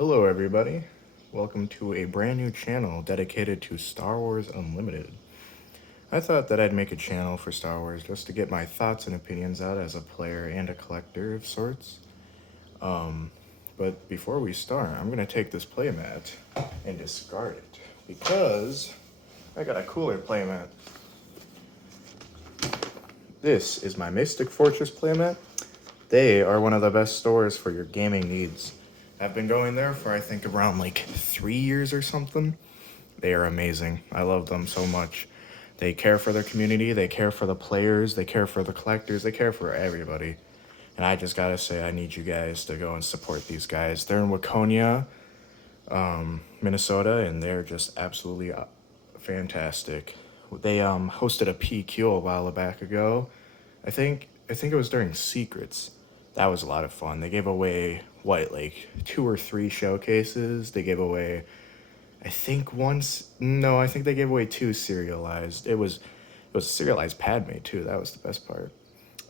Hello, everybody. Welcome to a brand new channel dedicated to Star Wars Unlimited. I thought that I'd make a channel for Star Wars just to get my thoughts and opinions out as a player and a collector of sorts. But before we start, I'm going to take this playmat and discard it because I got a cooler playmat. This is my Mystic Fortress playmat. They are one of the best stores for your gaming needs. I've been going there for I think around like 3 years or something. They are amazing. I love them so much. They care for their community, they care for the players, they care for the collectors, they care for everybody. And I just gotta say, I need you guys to go and support these guys. They're in Waconia, Minnesota, and they're just absolutely fantastic. They hosted a PQ a while back ago. I think it was during Secrets. That was a lot of fun. They gave away what, like 2 or 3 showcases. They gave away, I think once. No, I think they gave away 2 serialized. It was serialized Padme too. That was the best part.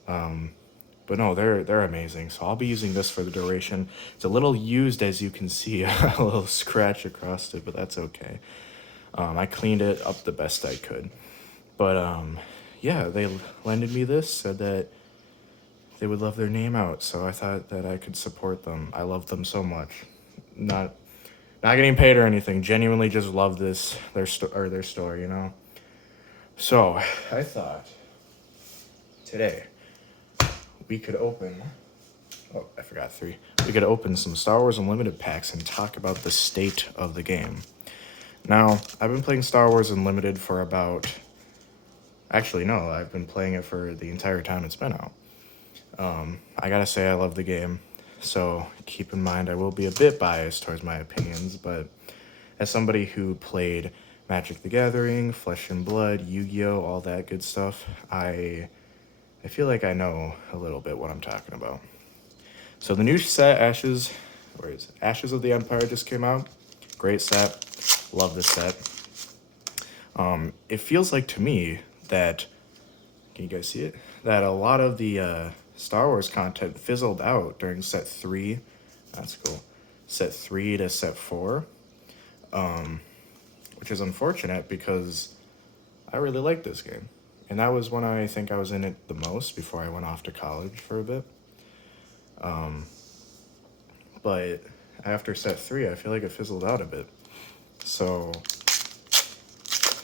But no, they're amazing. So I'll be using this for the duration. It's a little used, as you can see, a little scratch across it, but that's okay. I cleaned it up the best I could. But yeah, they lended me this, said that they would love their name out, so I thought that I could support them. I love them so much. Not not getting paid or anything. Genuinely just love this their store, you know. So I thought today we could open. Oh, I forgot 3. We could open some Star Wars Unlimited packs and talk about the state of the game. Now, I've been playing Star Wars Unlimited for about. Actually, no, I've been playing it for the entire time it's been out. I gotta say, I love the game, so keep in mind I will be a bit biased towards my opinions, but as somebody who played Magic the Gathering, Flesh and Blood, Yu-Gi-Oh, all that good stuff, I feel like I know a little bit what I'm talking about. So the new set, Ashes, where is it? Ashes of the Empire just came out. Great set. Love this set. It feels like to me that, can you guys see it? That a lot of the Star Wars content fizzled out during set 3. That's cool. Set 3 to set 4, which is unfortunate because I really like this game. And that was when I think I was in it the most before I went off to college for a bit. But after set 3, I feel like it fizzled out a bit. So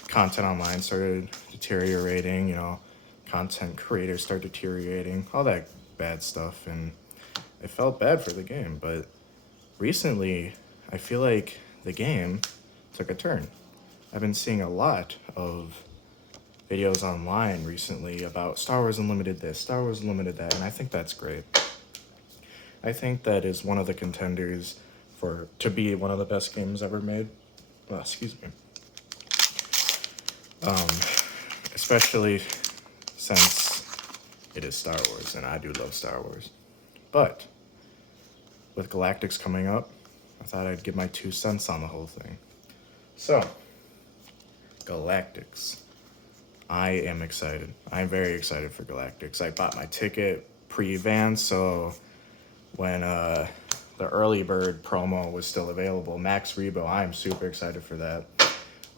content online started deteriorating, content creators start deteriorating, all that bad stuff, and I felt bad for the game. But recently, I feel like the game took a turn. I've been seeing a lot of videos online recently about Star Wars Unlimited this, Star Wars Unlimited that, and I think that's great. I think that is one of the contenders for to be one of the best games ever made. Well, excuse me. Especially since it is Star Wars, and I do love Star Wars. But with Galactics coming up, I thought I'd give my 2 cents on the whole thing. So, Galactics. I am excited. I'm very excited for Galactics. I bought my ticket pre-advance, so when the early bird promo was still available, Max Rebo, I'm super excited for that.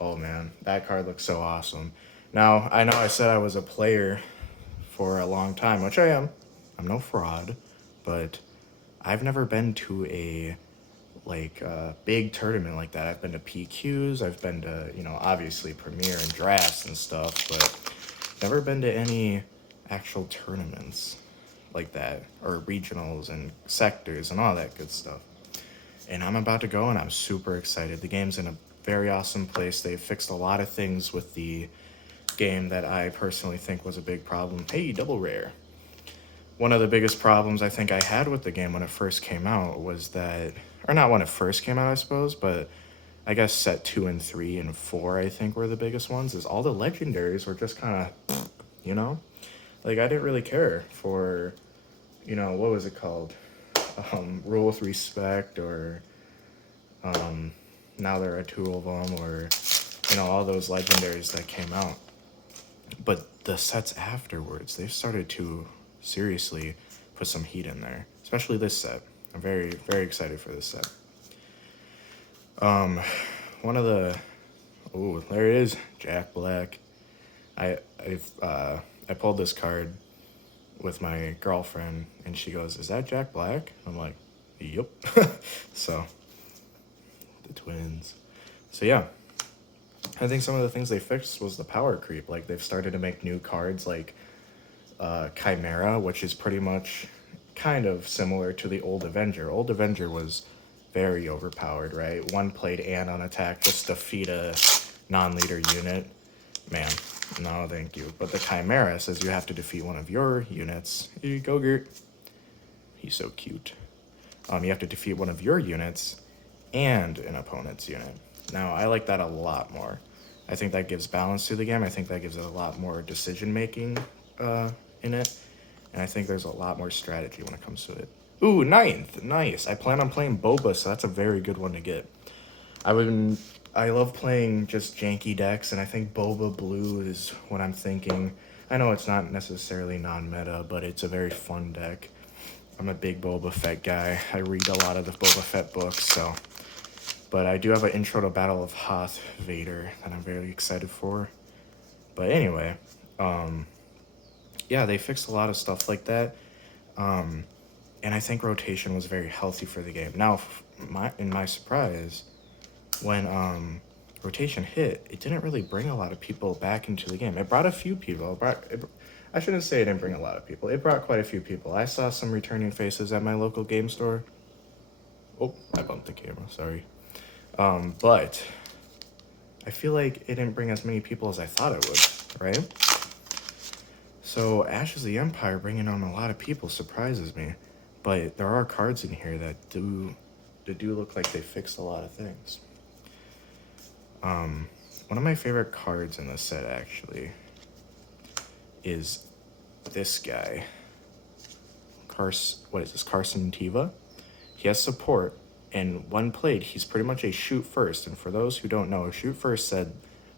Oh man, that card looks so awesome. Now, I know I said I was a player for a long time, which I am. I'm no fraud, but I've never been to a big tournament like that. I've been to PQs, I've been to, obviously Premiere and drafts and stuff, but never been to any actual tournaments like that, or regionals and sectors and all that good stuff. And I'm about to go, and I'm super excited. The game's in a very awesome place. They fixed a lot of things with the game that I personally think was a big problem. Hey, double rare. One of the biggest problems I think I had with the game when it first came out was that, or not when it first came out, I suppose, but I guess set 2 and 3 and 4, I think, were the biggest ones, is all the legendaries were just kind of, you know? Like, I didn't really care for, what was it called? Rule with Respect, or now there are 2 of them, or, all those legendaries that came out. But the sets afterwards, they've started to seriously put some heat in there, especially this set. I'm very, very excited for this set. Um, one of the oh, there it is, Jack Black. I pulled this card with my girlfriend, and she goes, "Is that Jack Black?" I'm like, "Yep." So the twins. So yeah, I think some of the things they fixed was the power creep. Like they've started to make new cards like Chimera, which is pretty much kind of similar to the old Avenger. Old Avenger was very overpowered, right? One played and on attack, just defeat a non-leader unit. Man, no, thank you. But the Chimera says you have to defeat one of your units. Here you go, Gert. He's so cute. You have to defeat one of your units and an opponent's unit. Now, I like that a lot more. I think that gives balance to the game. I think that gives it a lot more decision making in it. And I think there's a lot more strategy when it comes to it. Ooh, ninth. Nice. I plan on playing Boba, so that's a very good one to get. I would. I love playing just janky decks, and I think Boba Blue is what I'm thinking. I know it's not necessarily non-meta, but it's a very fun deck. I'm a big Boba Fett guy. I read a lot of the Boba Fett books, so. But I do have an Intro to Battle of Hoth Vader that I'm very excited for. But anyway, yeah, they fixed a lot of stuff like that. And I think rotation was very healthy for the game. Now, in my surprise, when rotation hit, it didn't really bring a lot of people back into the game. It brought a few people. I shouldn't say it didn't bring a lot of people. It brought quite a few people. I saw some returning faces at my local game store. Oh, I bumped the camera, sorry. But I feel like it didn't bring as many people as I thought it would, right? So Ashes of the Empire bringing on a lot of people surprises me. But there are cards in here that do look like they fixed a lot of things. One of my favorite cards in this set actually is this guy. What is this? Carson Teva. He has support, and when played, he's pretty much a shoot first. And for those who don't know, shoot first said,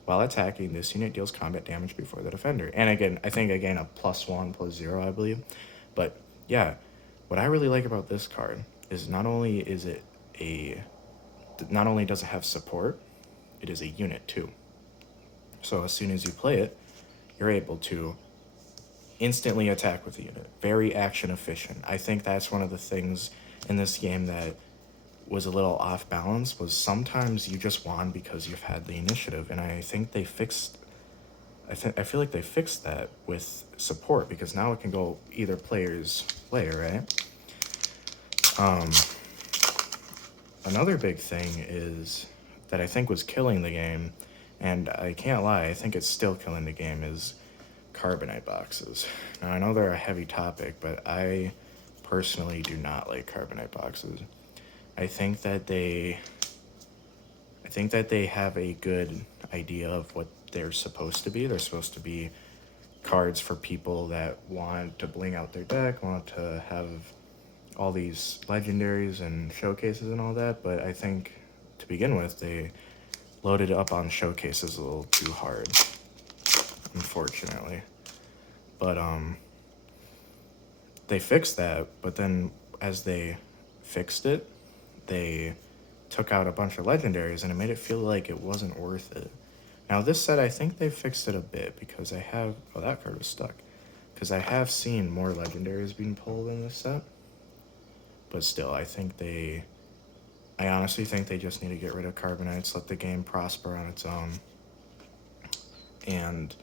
while attacking, this unit deals combat damage before the defender. And again, I think again a +1/+0, I believe. But yeah, what I really like about this card is not only does it have support, it is a unit too. So as soon as you play it, you're able to instantly attack with the unit. Very action efficient. I think that's one of the things in this game that was a little off balance, was sometimes you just won because you've had the initiative, and I think they fixed I feel like they fixed that with support, because now it can go either player's way, right? Another big thing is that I think was killing the game, and I can't lie, I think it's still killing the game, is carbonite boxes. Now I know they're a heavy topic, but I personally do not like carbonite boxes. I think that they have a good idea of what they're supposed to be. They're supposed to be cards for people that want to bling out their deck, want to have all these legendaries and showcases and all that, but I think to begin with they loaded up on showcases a little too hard, unfortunately. But they fixed that, but then as they fixed it, they took out a bunch of legendaries, and it made it feel like it wasn't worth it. Now this set, I think they fixed it a bit, because that card was stuck. Because I have seen more legendaries being pulled in this set. But still, I honestly think they just need to get rid of Carbonites, let the game prosper on its own. And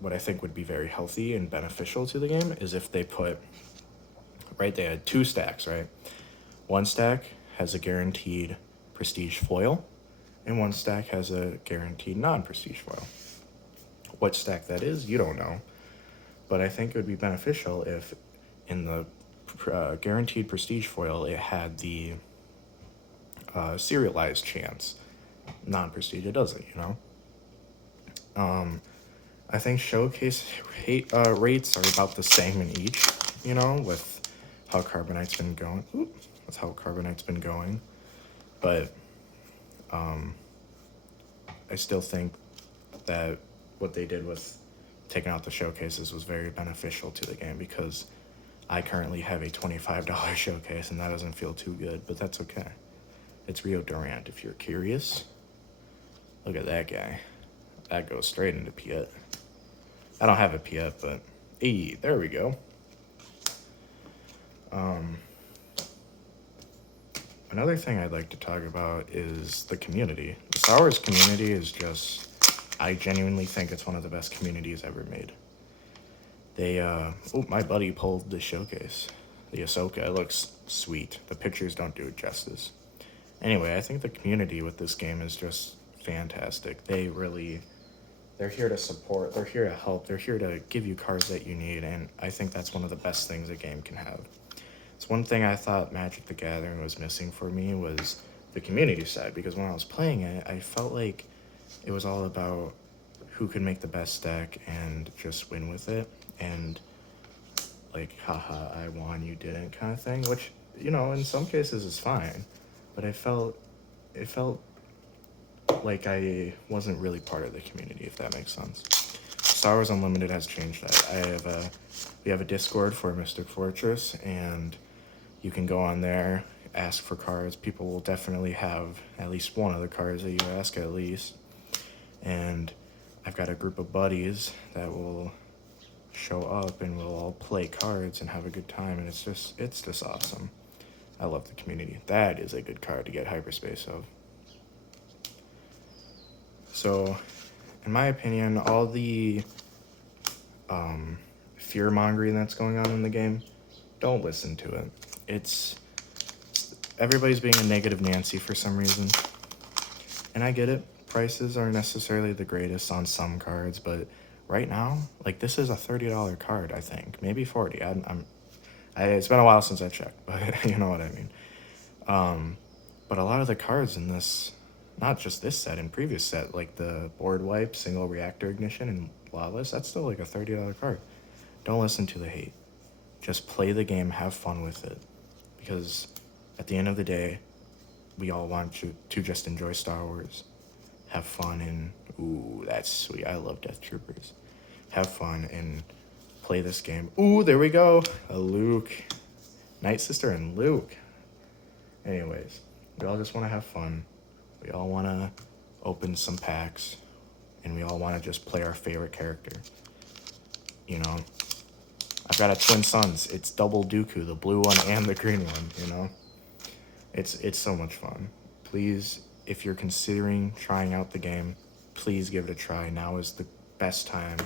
what I think would be very healthy and beneficial to the game is if they put, right, they had 2 stacks, right? One stack has a guaranteed prestige foil, and one stack has a guaranteed non-prestige foil. What stack that is, you don't know. But I think it would be beneficial if in the guaranteed prestige foil it had the serialized chance. Non-prestige, it doesn't, you know? I think showcase rates are about the same in each, you know, with how Carbonite's been going. But I still think that what they did with taking out the showcases was very beneficial to the game, because I currently have a $25 showcase and that doesn't feel too good, but that's okay. It's Rio Durant, if you're curious. Look at that guy. That goes straight into Piet. I don't have a Piet, but hey, there we go. Another thing I'd like to talk about is the community. The Star Wars community is just, I genuinely think it's one of the best communities ever made. My buddy pulled the showcase. The Ahsoka, it looks sweet. The pictures don't do it justice. Anyway, I think the community with this game is just fantastic. They're here to support, they're here to help, they're here to give you cards that you need, and I think that's one of the best things a game can have. It's one thing I thought Magic the Gathering was missing for me was the community side, because when I was playing it, I felt like it was all about who could make the best deck and just win with it, and like, haha, I won, you didn't kind of thing, which, in some cases is fine, but it felt like I wasn't really part of the community, if that makes sense. Star Wars Unlimited has changed that. We have a Discord for Mystic Fortress, and you can go on there, ask for cards. People will definitely have at least one of the cards that you ask at least. And I've got a group of buddies that will show up and we'll all play cards and have a good time, and it's just awesome. I love the community. That is a good card to get Hyperspace of. So, in my opinion, all the fear-mongering that's going on in the game, don't listen to it. Everybody's being a negative Nancy for some reason. And I get it. Prices aren't necessarily the greatest on some cards, but right now, like, this is a $30 card, I think. Maybe 40. It's been a while since I checked, but you know what I mean. But a lot of the cards in this, not just this set, in previous set, like the Board Wipe, Single Reactor Ignition, and Lawless, that's still like a $30 card. Don't listen to the hate. Just play the game, have fun with it. Because at the end of the day, we all want you to just enjoy Star Wars. Have fun and, ooh, that's sweet. I love Death Troopers. Have fun and play this game. Ooh, there we go. A Luke. Night Sister and Luke. Anyways, we all just want to have fun. We all want to open some packs. And we all want to just play our favorite character. I've got a Twin Sons. It's double Dooku, the blue one and the green one, It's so much fun. Please, if you're considering trying out the game, please give it a try. Now is the best time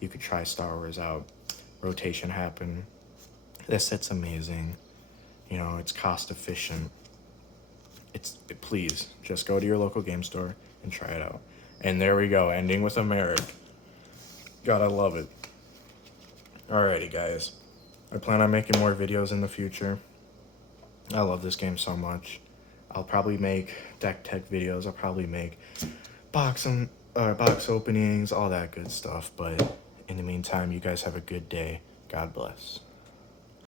you could try Star Wars out. Rotation happen. This set's amazing. It's cost efficient. Please, just go to your local game store and try it out. And there we go, ending with a Merrick. Gotta love it. Alrighty, guys. I plan on making more videos in the future. I love this game so much. I'll probably make deck tech videos. I'll probably make box openings, all that good stuff. But in the meantime, you guys have a good day. God bless.